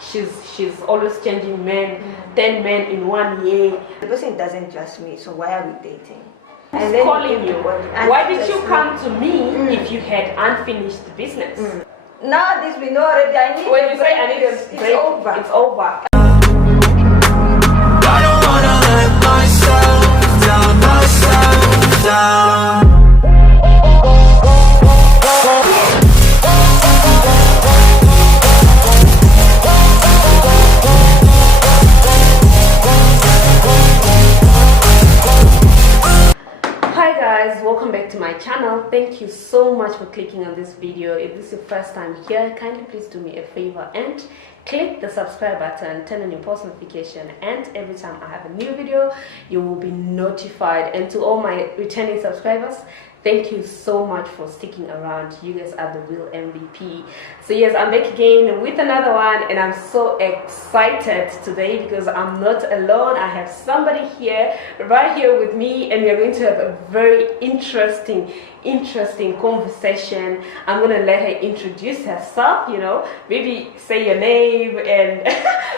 she's always changing men, 10 men in 1 year. The person doesn't trust me, so why are we dating? And then calling you. Why did you come to me if you had unfinished business? Now this we know already. I need when you say I need a break, it's over. It's over. I don't wanna let myself down. Welcome back to my channel. Thank you so much for clicking on this video. If this is your first time here, kindly please do me a favor and click the subscribe button, turn on your post notification, and every time I have a new video you will be notified. And to all my returning subscribers, thank you so much for sticking around. You guys are the real MVP. So yes, I'm back again with another one, and I'm so excited today because I'm not alone. I have somebody here, right here with me, and we're going to have a very interesting conversation. I'm gonna let her introduce herself, maybe say your name and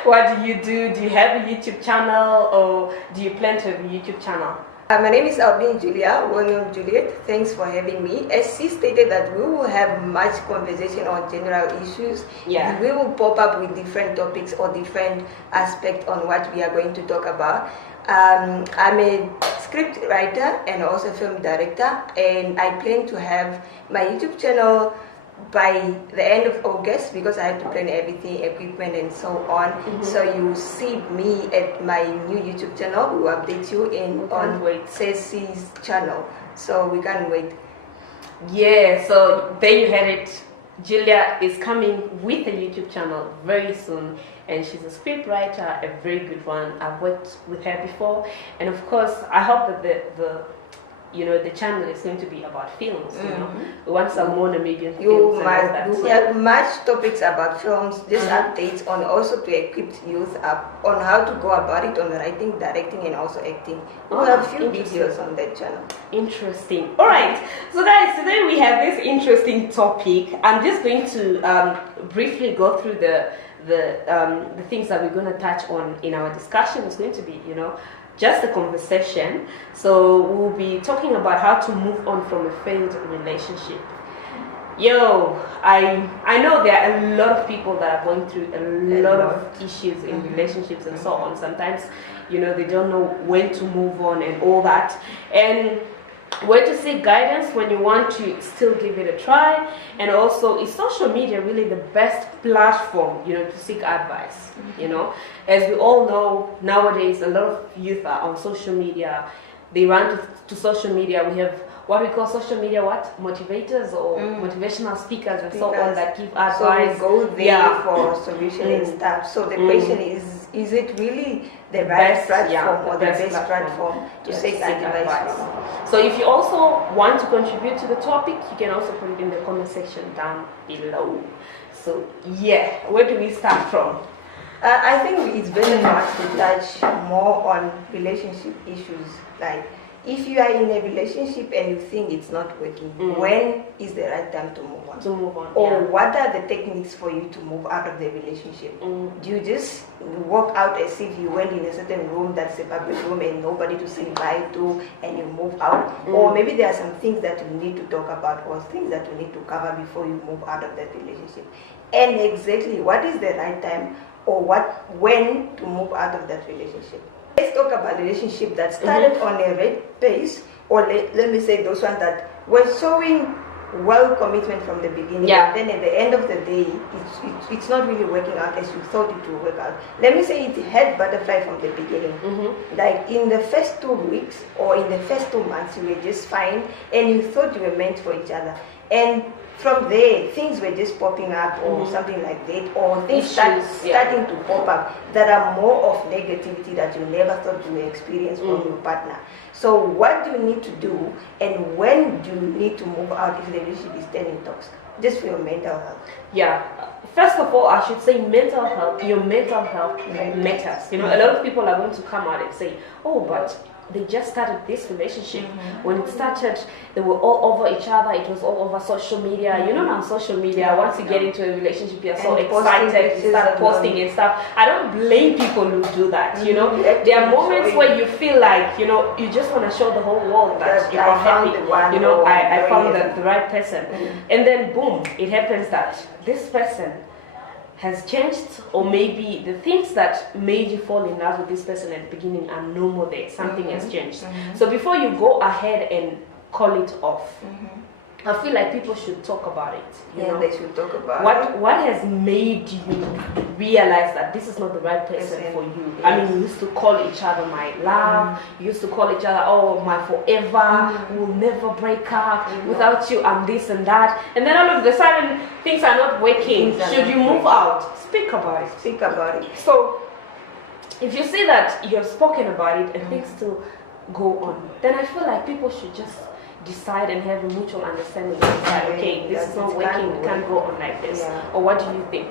what do you do? Do you have a YouTube channel, or do you plan to have a YouTube channel? My name is Albin Julia, well-known Juliet. Thanks for having me. As she stated that we will have much conversation on general issues. Yeah. We will pop up with different topics or different aspects on what we are going to talk about. I'm a script writer and also film director, and I plan to have my YouTube channel by the end of August because I have to plan everything, equipment and so on. So you see me at my new YouTube channel. We will update you on Ceci's channel. So we can't wait. Yeah, so there you had it. Julia is coming with a YouTube channel very soon, and she's a script writer, a very good one. I've worked with her before, and of course I hope that the channel is going to be about films. We want some more Namibian films and all that. We have much topics about films, just updates on also to equip youth up on how to go about it on writing, directing and also acting. We have a few videos on that channel. Interesting. Alright, so guys, today we have this interesting topic. I'm just going to briefly go through the things that we're going to touch on in our discussion. It's going to be, just a conversation. So we'll be talking about how to move on from a failed relationship. I know there are a lot of people that are going through a lot of issues in relationships and so on. Sometimes, they don't know when to move on and all that. And where to seek guidance when you want to still give it a try. And also, is social media really the best platform, to seek advice? As we all know, nowadays a lot of youth are on social media. They run to social media. We have what we call social media motivators or motivational speakers and so on that give advice. So we go there for solution and stuff. So the question is it really the right platform or the best platform to seek advice from? So if you also want to contribute to the topic, you can also put it in the comment section down below. So yeah, where do we start from? I think it's better for us to touch more on relationship issues. Like, if you are in a relationship and you think it's not working, when is the right time to move on? Or what are the techniques for you to move out of the relationship? Do you just walk out as if you went in a certain room that's a public room and nobody to say bye to, and you move out? Or maybe there are some things that you need to talk about or things that you need to cover before you move out of that relationship. And exactly what is the right time or when to move out of that relationship? Let's talk about relationship that started on a red pace, or let me say those ones that were showing commitment from the beginning, and then at the end of the day, it's not really working out as you thought it would work out. Let me say it had butterfly from the beginning. Like in the first 2 weeks or in the first 2 months, you were just fine, and you thought you were meant for each other. And from there, things were just popping up or something like that, or things starting to pop up that are more of negativity that you never thought you would experience from your partner. So what do you need to do, and when do you need to move out if the relationship is turning toxic? Just for your mental health. First of all, I should say mental health. Your mental health matters. A lot of people are going to come out and say, oh, but they just started this relationship. When it started, they were all over each other. It was all over social media. You know, now social media, once you get into a relationship, you're so excited, you start posting and stuff. I don't blame people who do that, you know. There are moments where you feel like, you know, you just want to show the whole world that you are happy. You know, I found the right person. And then boom, it happens that this person has changed, or maybe the things that made you fall in love with this person at the beginning are no more there. Something has changed. So before you go ahead and call it off, I feel like people should talk about it. You know? They should talk about it. What has made you realize that this is not the right person for you? I mean, you used to call each other my love. You used to call each other, oh, my forever. We'll never break up. Without you, I'm this and that. And then all of a sudden, things are not working. Should you move out? Speak about it. Speak about it. So, if you see that you have spoken about it and things still go on, then I feel like people should just decide and have a mutual understanding that, okay, this is not working, we can't go on like this. Or what do you think?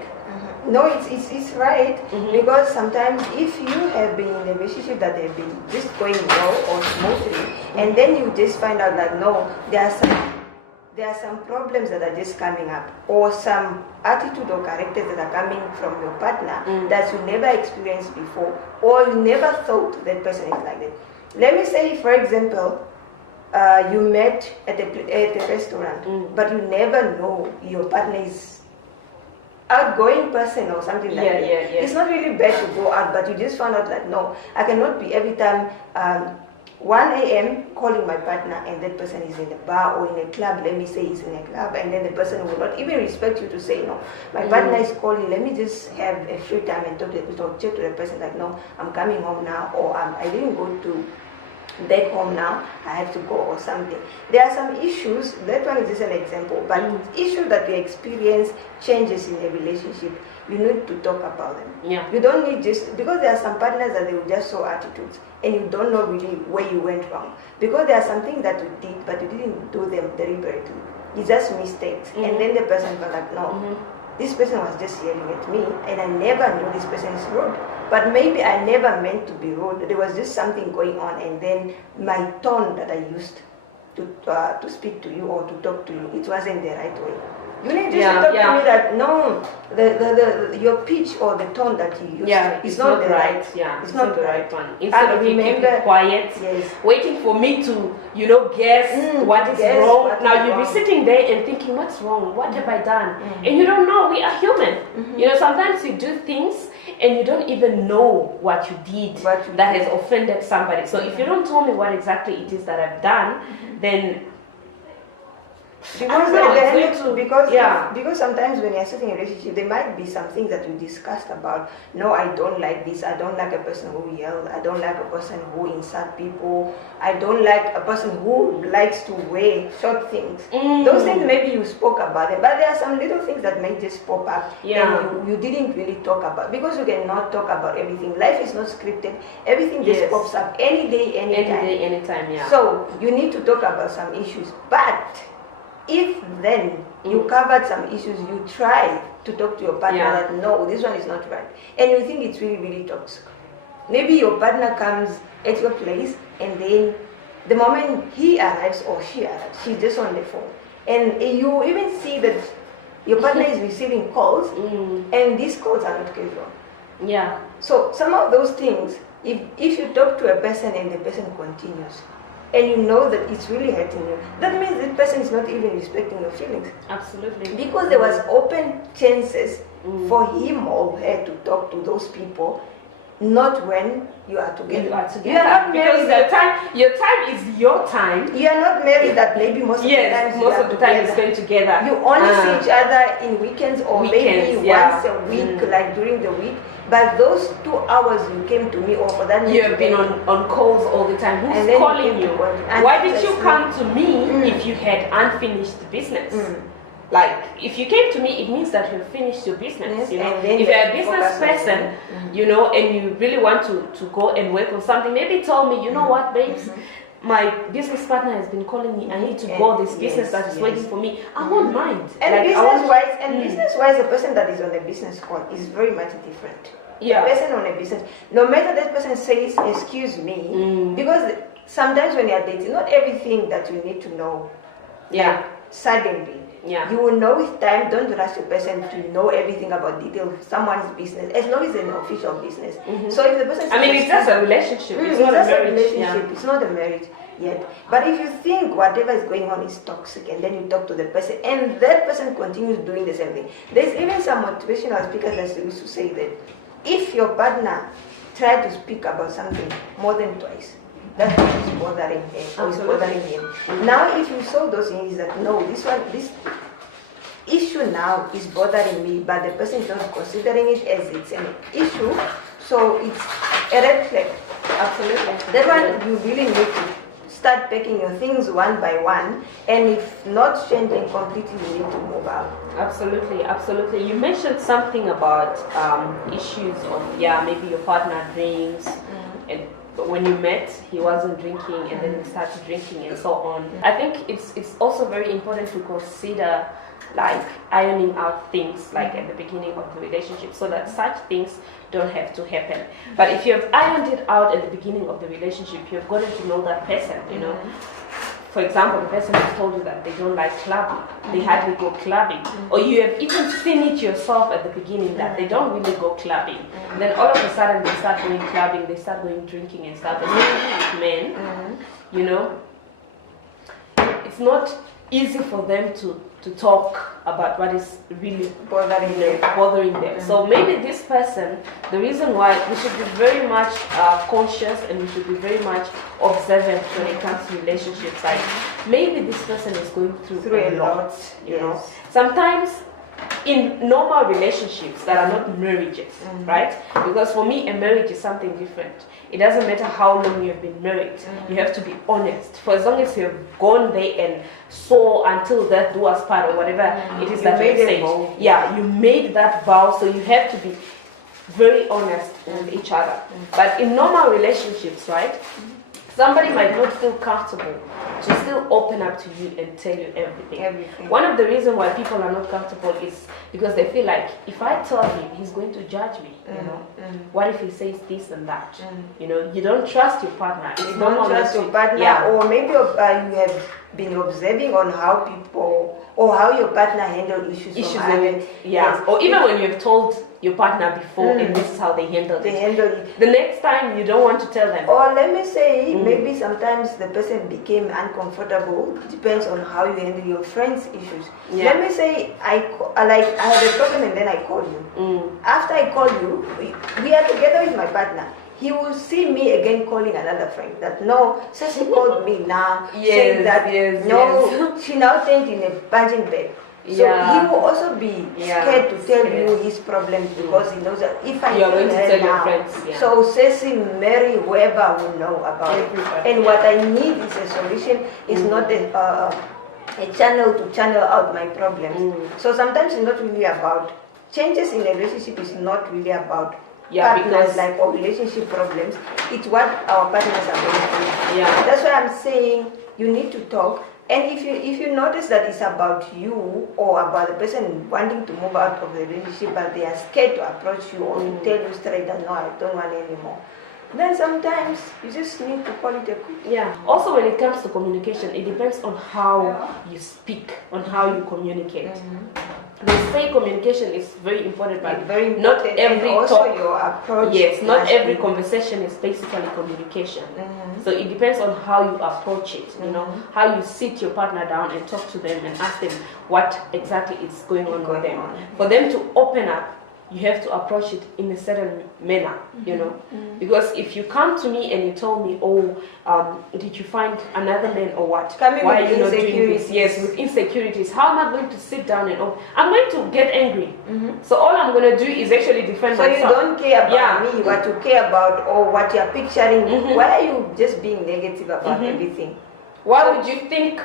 No, it's right, because sometimes if you have been in a relationship that have been just going well or smoothly, and then you just find out that no, there are some problems that are just coming up, or some attitude or characters that are coming from your partner that you never experienced before, or you never thought that person is like that. Let me say, for example, you met at a restaurant, but you never know your partner is outgoing person or something like that. It's not really bad to go out, but you just found out that no, I cannot be every time 1 a.m. calling my partner and that person is in a bar or in a club. Let me say he's in a club, and then the person will not even respect you to say no. My partner is calling. Let me just have a free time and talk to the person like, no, I'm coming home now, or I didn't go to back home now, I have to go or something. There are some issues, that one is just an example, but issues that we experience, changes in a relationship, you need to talk about them. You don't need just, because there are some partners that they will just show attitudes and you don't know really where you went wrong. Because there are some things that you did, but you didn't do them deliberately. It's just mistakes. And then the person felt like, no, this person was just yelling at me and I never knew this person is rude. But maybe I never meant to be rude. There was just something going on, and then my tone that I used to speak to you or to talk to you, it wasn't the right way. You need just to talk to me that no, your pitch or the tone that you use is not the right. It's not the right one. Instead of you keeping quiet, waiting for me to, you know, guess what is wrong. Now you'll be sitting there and thinking, what's wrong? What have I done? And you don't know. We are human. You know, sometimes you do things and you don't even know what you did that has offended somebody. So if you don't tell me what exactly it is that I've done, then because sometimes when you're sitting in a relationship, there might be some things that you discussed about. No, I don't like this. I don't like a person who yells. I don't like a person who insults people. I don't like a person who likes to wear short things. Those things maybe you spoke about it, but there are some little things that may just pop up and you didn't really talk about, because you cannot talk about everything. Life is not scripted. Everything just pops up any day, anytime. So you need to talk about some issues, but if then you covered some issues, you try to talk to your partner that no, this one is not right, and you think it's really, really toxic. Maybe your partner comes at your place, and then the moment he arrives or she arrives, she's just on the phone, and you even see that your partner is receiving calls, and these calls are not casual. So some of those things, if you talk to a person and the person continues, and you know that it's really hurting you, that means this person is not even respecting your feelings. Absolutely. Because there was open chances for him or her to talk to those people, not when you are together. You are not married. Because your time is your time. You are not married that maybe most of the time you spend together. You only see each other in weekends or maybe once a week, like during the week. But those 2 hours you came to me, or for that you have been on calls all the time. Who's calling you? Why did you come to me if you had unfinished business? Like, if you came to me, it means that you've finished your business. You know, if you're a business person, you know, and you really want to go and work on something, maybe tell me, you know what, babes, my business partner has been calling me, I need to go this business that is waiting for me, I won't mind. And Like, business-wise, the person that is on the business call is very much different. Yeah. The person on a business, no matter that person says, excuse me, because sometimes when you're dating, not everything that you need to know, like, suddenly. Yeah. You will know with time. Don't rush a person to know everything about details of someone's business, as long as it's an official business. So if the person says, it's just a relationship. It's not a marriage. It's not a marriage yet. But if you think whatever is going on is toxic, and then you talk to the person, and that person continues doing the same thing, there's even some motivational speakers that used to say that if your partner tried to speak about something more than twice, that's what is bothering her or is bothering him. Now, if you saw those things that no, this issue now is bothering me, but the person is not considering it as it's an issue, so it's a red flag. Absolutely. That one, you really need to start packing your things one by one, and if not changing completely, you need to move out. Absolutely, absolutely. You mentioned something about issues of maybe your partner drinks, and when you met he wasn't drinking, and then he started drinking and so on. I think it's also very important to consider like ironing out things like at the beginning of the relationship, so that such things don't have to happen. But if you have ironed it out at the beginning of the relationship, you've gotten to know that person, you know. For example, the person has told you that they don't like clubbing, they hardly go clubbing, or you have even seen it yourself at the beginning that they don't really go clubbing. And then all of a sudden they start going clubbing, they start going drinking and stuff. Especially with men, you know, it's not easy for them to talk about what is really bothering them. So maybe this person, the reason why we should be very much conscious, and we should be very much observant when it comes to relationships. Like maybe this person is going through a lot, you know. Sometimes in normal relationships that are not marriages, right? Because for me, a marriage is something different. It doesn't matter how long you've been married. You have to be honest. For as long as you've gone there and saw until death do us part, or whatever it is that you say. Yeah, you made that vow, so you have to be very honest with each other. But in normal relationships, right? Somebody might not feel comfortable to still open up to you and tell you everything. One of the reasons why people are not comfortable is because they feel like, if I tell him, he's going to judge me. You know, what if he says this and that? You know, you don't trust your partner. It's you don't trust your partner, or maybe you have been observing on how people or how your partner handle issues or even when you've told your partner before and this is how they handle it. The next time you don't want to tell them. Or let me say, maybe sometimes the person became uncomfortable. It depends on how you handle your friends' issues. Let me say I had a problem and then I call you. After I call you, we are together with my partner. He will see me again calling another friend that no, Sassy called me now saying that she now turned in a punching bag. So he will also be scared to tell you his problems, because he knows that if I tell her now, so Sassy, Mary, whoever will know about it. And what I need is a solution, is not a channel to channel out my problems. So sometimes it's not really about changes in a relationship. Is not really about partners or relationship problems. It's what our partners are going through. That's why I'm saying you need to talk. And if you notice that it's about you or about the person wanting to move out of the relationship, but they are scared to approach you or to tell you straight that no, I don't want anymore, then sometimes you just need to call it a quit. Also, when it comes to communication, it depends on how you speak, on how you communicate. They say communication is very important, but not every talk, your approach. Not every conversation is basically communication. So it depends on how you approach it, you know, how you sit your partner down and talk to them and ask them what exactly is going on with them. For them to open up, you have to approach it in a certain manner, you know, because if you come to me and you tell me, did you find another man or what? Why are you not doing this? Yes, with insecurities. How am I going to sit down and I'm going to get angry. So all I'm going to do is actually defend myself. So you don't care about me, what you care about or what you're picturing. Why are you just being negative about everything? Why would you think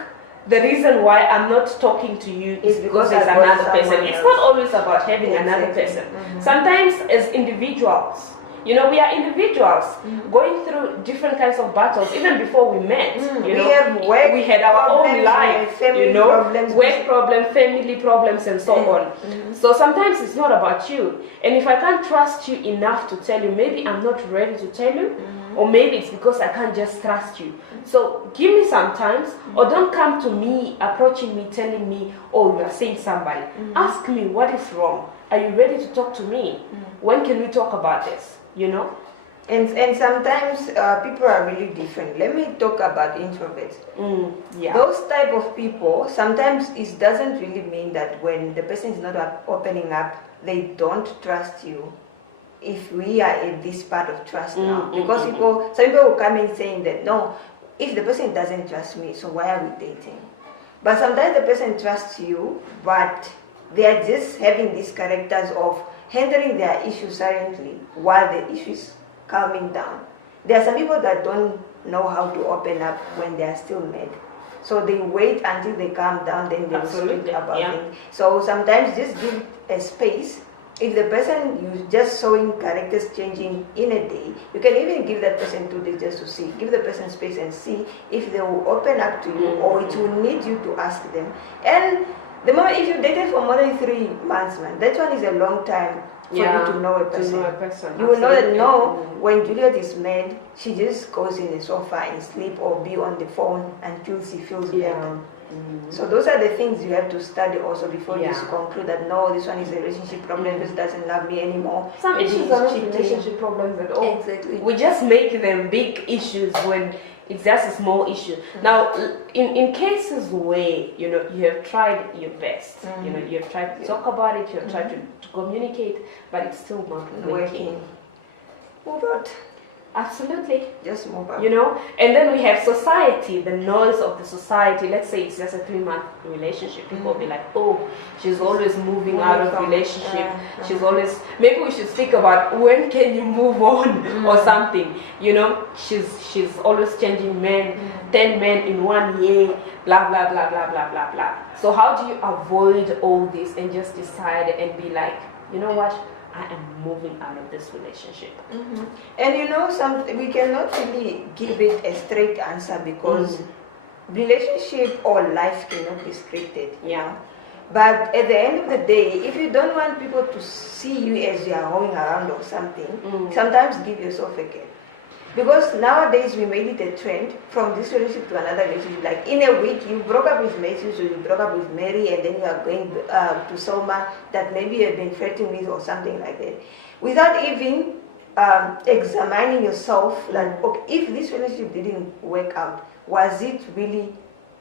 the reason why I'm not talking to you is because there's another person? It's not always about having another person. Sometimes as individuals, You know, we are individuals going through different kinds of battles even before we met. You know, we have work we had our own problems, life, family you know, problems, work problems, family problems, and so on. So sometimes it's not about you. And if I can't trust you enough to tell you, maybe I'm not ready to tell you, or maybe it's because I can't just trust you. So give me some time, or don't come to me, approaching me, telling me, oh, you are seeing somebody. Ask me what is wrong. Are you ready to talk to me? When can we talk about this? You know? And sometimes people are really different. Let me talk about introverts. Those type of people, sometimes it doesn't really mean that when the person is not opening up, they don't trust you. If we are in this part of trust now, because some people will come in saying that, no, if the person doesn't trust me, so why are we dating? But sometimes the person trusts you, but they are just having these characters of handling their issues silently while the issue is calming down. There are some people that don't know how to open up when they are still mad. So they wait until they calm down, then they will speak about it. So sometimes just give a space. If the person you just showing characters changing in a day, you can even give that person 2 days just to see. Give the person space and see if they will open up to you or it will need you to ask them. And the moment if you dated for more than 3 months, man, that one is a long time for you to know a person. You will know that when Juliet is mad, she just goes in the sofa and sleep or be on the phone until she feels better. So those are the things you have to study also before you conclude that no, this one is a relationship problem, this doesn't love me anymore. Some issues are not relationship problems at all. Exactly. We just make them big issues when it's just a small issue. Now, in cases where, you know, you have tried your best, you know, you have tried to talk about it, you have tried to communicate, but it's still not working. Move out. Absolutely. Just move out. You know, and then we have society, the noise of the society. Let's say it's just a 3-month relationship. People will be like, oh, she's always moving out of relationship. She's always, maybe we should speak about when can you move on or something. You know, she's always changing men, 10 men in 1 year, blah, blah, blah, blah, blah, blah, blah. So how do you avoid all this and just decide and be like, you know what? I am moving out of this relationship. And you know, we cannot really give it a straight answer because relationship or life cannot be scripted. But at the end of the day, if you don't want people to see you as you are going around or something, sometimes give yourself a gap. Because nowadays we made it a trend from this relationship to another relationship. Like in a week, you broke up with Matthew, so you broke up with Mary, and then you are going to Selma that maybe you have been flirting with or something like that. Without even examining yourself, like, okay, if this relationship didn't work out, was it really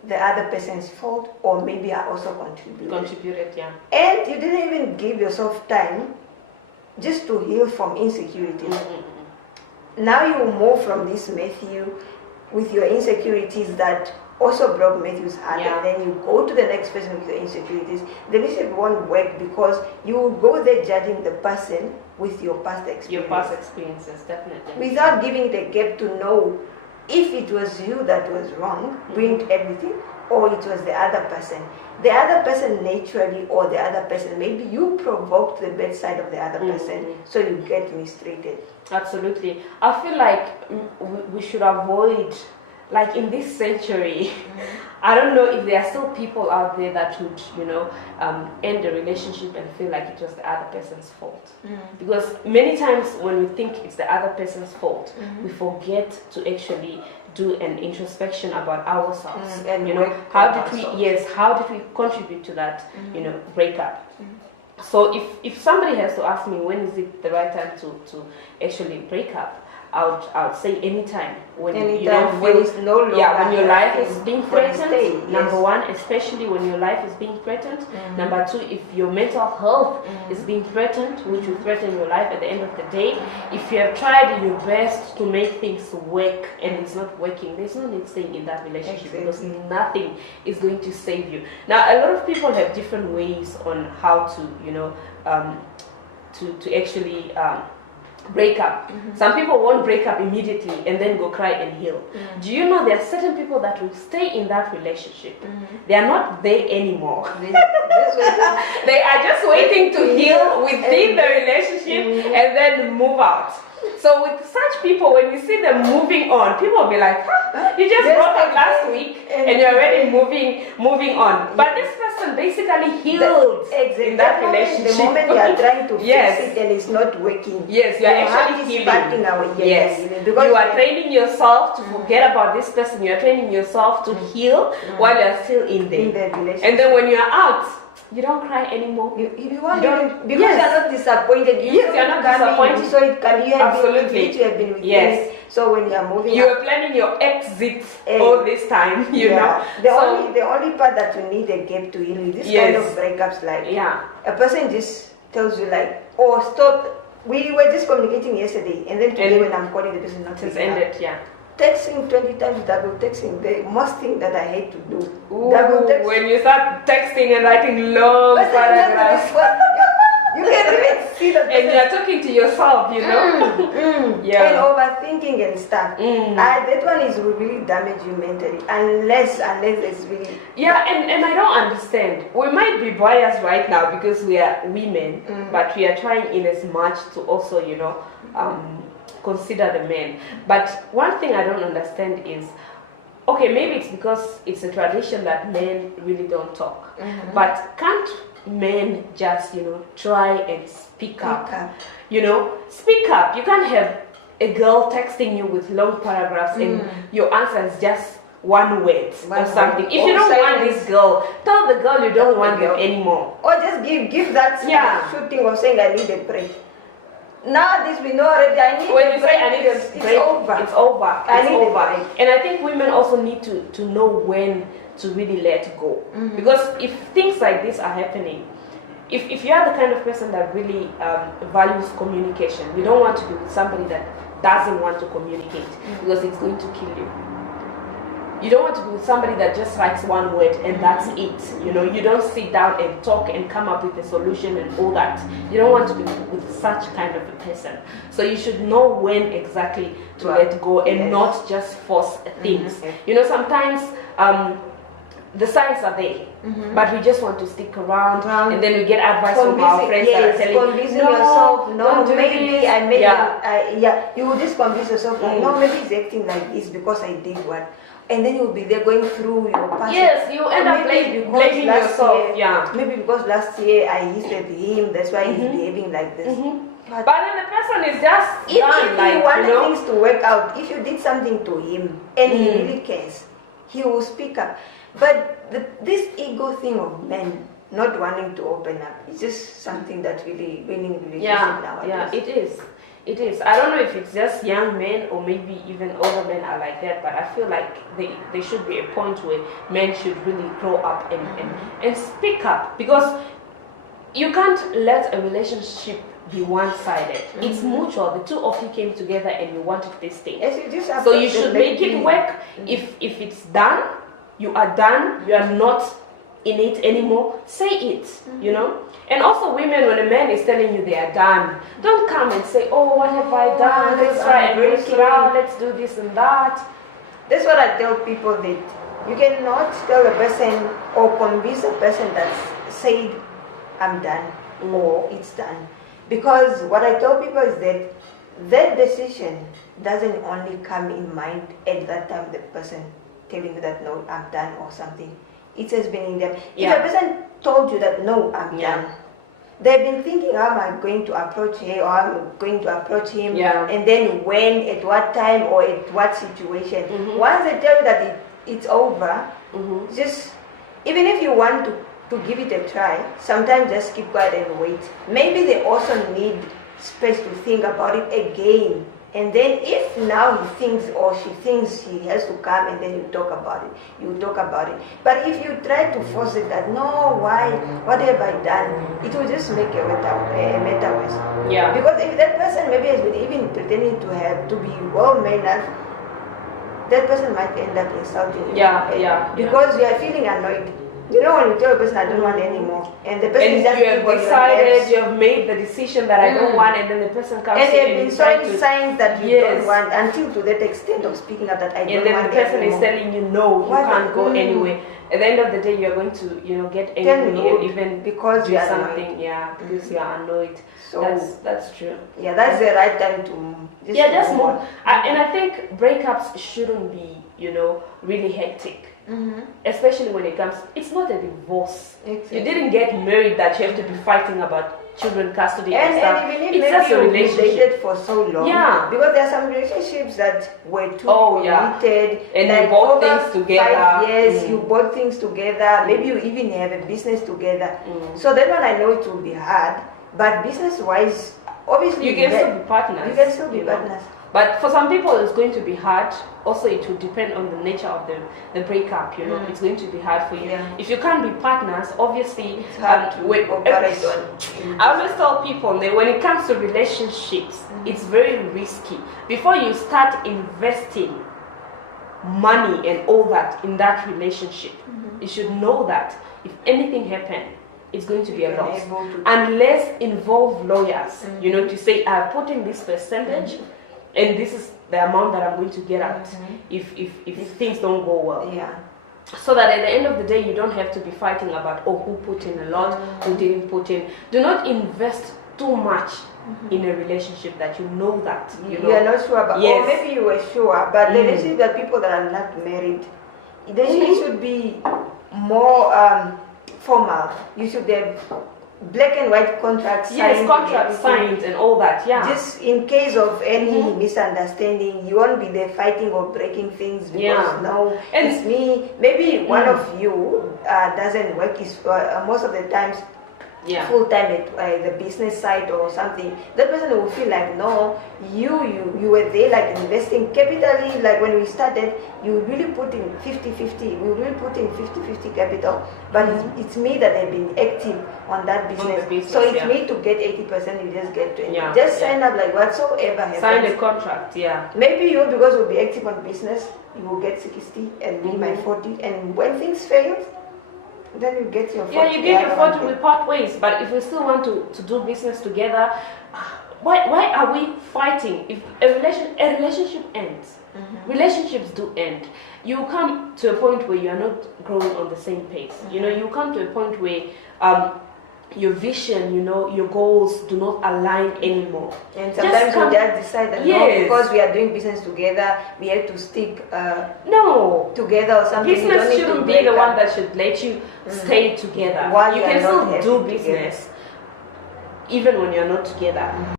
the other person's fault, or maybe I also contributed? And you didn't even give yourself time just to heal from insecurities. Now you move from this Matthew with your insecurities that also broke Matthew's heart, and then you go to the next person with your insecurities. The relationship won't work because you will go there judging the person with your past experiences. Your past experiences, definitely. Without giving it a gap to know if it was you that was wrong, ruined everything, or it was the other person. The other person naturally, or the other person, maybe you provoked the bad side of the other person, so you get mistreated. Absolutely. I feel like we should avoid, like in this century, I don't know if there are still people out there that would, you know, end the relationship and feel like it was the other person's fault. Because many times when we think it's the other person's fault, we forget to actually do an introspection about ourselves. And you know, how did we contribute to that, you know, breakup? So if somebody has to ask me when is it the right time to actually break up, I would say anytime when you don't feel, it's no longer when your life is being threatened. Yes. Number one, especially when your life is being threatened. Number two, if your mental health is being threatened, which will threaten your life at the end of the day. If you have tried your best to make things work and it's not working, there's no need staying in that relationship because nothing is going to save you. Now, a lot of people have different ways on how to, you know, to actually breakup. Some people won't break up immediately and then go cry and heal. Do you know there are certain people that will stay in that relationship? They are not there anymore. They are just waiting to heal within the relationship and then move out. So with such people, when you see them moving on, people will be like, huh, you just broke up last week and you're already moving on. But this person basically healed in that relationship. The moment you are trying to fix it and it's not working. Yes, you are actually healing. Yes, because you are training yourself to forget about this person. You are training yourself to heal while you are still in there. And then when you are out, you don't cry anymore. You won't even, because you're not disappointed. You're not disappointed. So it can, you have absolutely. You have been with them. So when you're moving, you are planning your exit all this time. You know. The only part that you need a gap to heal is this kind of breakups. Like a person just tells you like, oh stop. We were just communicating yesterday, and then today when I'm calling the person, not it's ended. Texting 20 times, double texting, the most thing that I hate to do. Double texting. When you start texting and writing long paragraphs. You can even see that. And you're talking to yourself, you know. And overthinking and stuff. That one is really damage you mentally, unless it's really. And I don't understand. We might be biased right now because we are women, but we are trying in as much to also, you know, consider the men. But one thing I don't understand is, okay, maybe it's because it's a tradition that men really don't talk. But can't men just, you know, try and speak up? You know, speak up. You can't have a girl texting you with long paragraphs and your answer is just one word or something. If you don't want this girl, tell the girl you don't want them anymore. Or just give that shooting of saying I need a break. Now this we know already. I need when you say I need a break, it's over. I need over. And I think women also need to know when to really let go. Because if things like this are happening, if you are the kind of person that really values communication, you don't want to be with somebody that doesn't want to communicate because it's going to kill you. You don't want to be with somebody that just writes one word and that's it. You know, you don't sit down and talk and come up with a solution and all that. You don't want to be with such kind of a person. So you should know when exactly to let go and not just force things. You know, sometimes the signs are there, but we just want to stick around and then we get advice from our friends that are telling yourself, don't do maybe this. I made you will just convince yourself like, no, maybe it's acting like this because I did what. And then you'll be there going through your past. Yes, you end up blaming yourself. Maybe because last year I hated him, that's why he's behaving like this. But then the person is just if you want things to work out, if you did something to him and he really cares, he will speak up. But this ego thing of men not wanting to open up, it's just something that's really winning relationship nowadays. Yeah, it is. It is. I don't know if it's just young men or maybe even older men are like that, but I feel like there should be a point where men should really grow up and speak up, because you can't let a relationship be one-sided. It's mutual. The two of you came together and you wanted this thing. So you should make it work. If it's done, you are done. You are not in it anymore. Say it, you know. And also women, when a man is telling you they are done, don't come and say, oh, what have I done? Let's try and break it out. Let's do this and that. That's what I tell people, that you cannot tell a person or convince a person that said, I'm done or it's done. Because what I tell people is that decision doesn't only come in mind at that time, the person telling you that, no, I'm done or something. It has been in them. If a person told you that, no, I'm done, they've been thinking, how am I going to approach her or how am I going to approach him, and then when, at what time or at what situation. Once they tell you that it's over, just, even if you want to give it a try, sometimes just keep quiet and wait. Maybe they also need space to think about it again. And then if now he thinks or she thinks he has to come, and then you talk about it, But if you try to force it that, no, why, what have I done, it will just make a matter worse. Yeah. Because if that person maybe has been even pretending to be well-mannered, that person might end up insulting you. Yeah. Because you are feeling annoyed. You know, when you tell a person I don't want anymore, and the person And is just you have on your decided, nerves. you have made the decision that I don't want, and then the person comes And in they've and been is trying showing to, signs that you Yes. don't want, until to that extent of speaking up that I and don't then want the person is anymore. telling you no, you What? can't go anywhere. At the end of the day, you're going to, get Turn angry and rude even because do you are something, because you are annoyed. So That's true. yeah, that's the right time to Just move move. on. And I think breakups shouldn't be, really hectic. Especially when it comes, it's not a divorce. Exactly. You didn't get married that you have to be fighting about children custody and stuff. And even if It's just a maybe you relationship. dated for so long, Yeah. because there are some relationships that were too Yeah. committed, And you like bought over things together. 5 years, you bought things together, maybe you even have a business together. So that one I know it will be hard, but business-wise, obviously You can still be partners. You can still be you know. partners. But for some people, it's going to be hard. Also, it will depend on the nature of the breakup. It's going to be hard for you. Yeah. If you can't be partners, obviously, It's hard to operate on. I always tell people that when it comes to relationships, it's very risky. Before you start investing money and all that in that relationship, you should know that if anything happens, it's going to be a loss. Unless involve lawyers, to say, I put in this percentage, and this is the amount that I'm going to get out if things don't go well. Yeah. So that at the end of the day, you don't have to be fighting about, who put in a lot, who didn't put in. Do not invest too much in a relationship that you know that. You are not sure about, Yes. or maybe you were sure, but the relationship that people that are not married, it should be more formal. You should have black and white contracts signed. Yes, contracts signed and all that, yeah. Just in case of any misunderstanding, you won't be there fighting or breaking things because no, And it's me. Maybe one of you doesn't work is most of the times full time at the business side or something. That person will feel like no, you were there like investing capitally. Like when we started, you really put in 50-50. We really put in 50-50 capital, but it's me that have been active on that business. So it's me to get 80%. You just get 20. Just sign up like whatsoever happens. Sign a contract, Maybe you, because you'll be active on business, you will get 60 and me my 40. And when things fail, then you get your 40. Yeah, you get your 40, we part ways. But if we still want to do business together, why are we fighting? If a relationship ends, relationships do end. You come to a point where you are not growing on the same pace. You come to a point where your vision, your goals do not align anymore. And sometimes you just decide that no, because we are doing business together, we have to stick together or something. Business shouldn't be the one that should let you stay together. While you you can are not still do happy business even when you're not together.